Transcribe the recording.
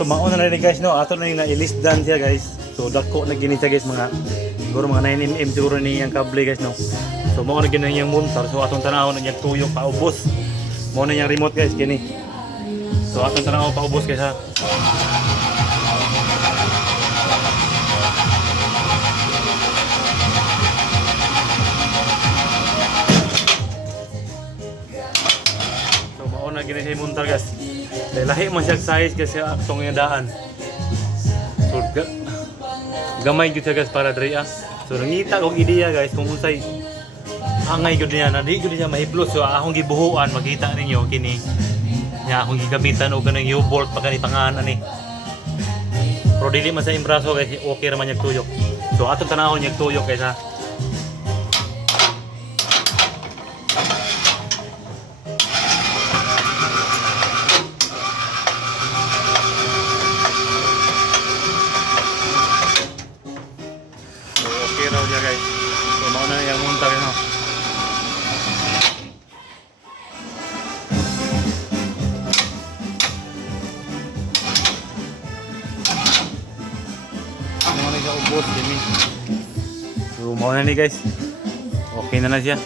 So mauna na rin guys no, ato na yung na-list done siya guys. So dako na gini siya guys, mga siguro mga 9mm siguro ni yung kable guys no. So mauna na gini yung montar. So atong tanawon na yung tuyok paubos. Mauna yung remote guys gini. So atong tanawon paubos guys ha. So mauna gini siya yung montar guys. Lahi man siya size kasi atong yung daan. So gamay gyud siya guys para diri ah. So nangita og ideya guys kung unsay angay gyud niya na di gyud siya mahiblos. So akong gibuhuan makita ninyo kini. Nya akong gigamitan og kanang U-bolt pa kani pangan ani. Pero dili man sa imbraso guys, okay ra man yung tuyok. So atong tanahon yung tuyok guys ha. Raw niya guys. So mauna na yung munta no. Mauna na siya ubos din. So mauna ni guys. Okay na siya.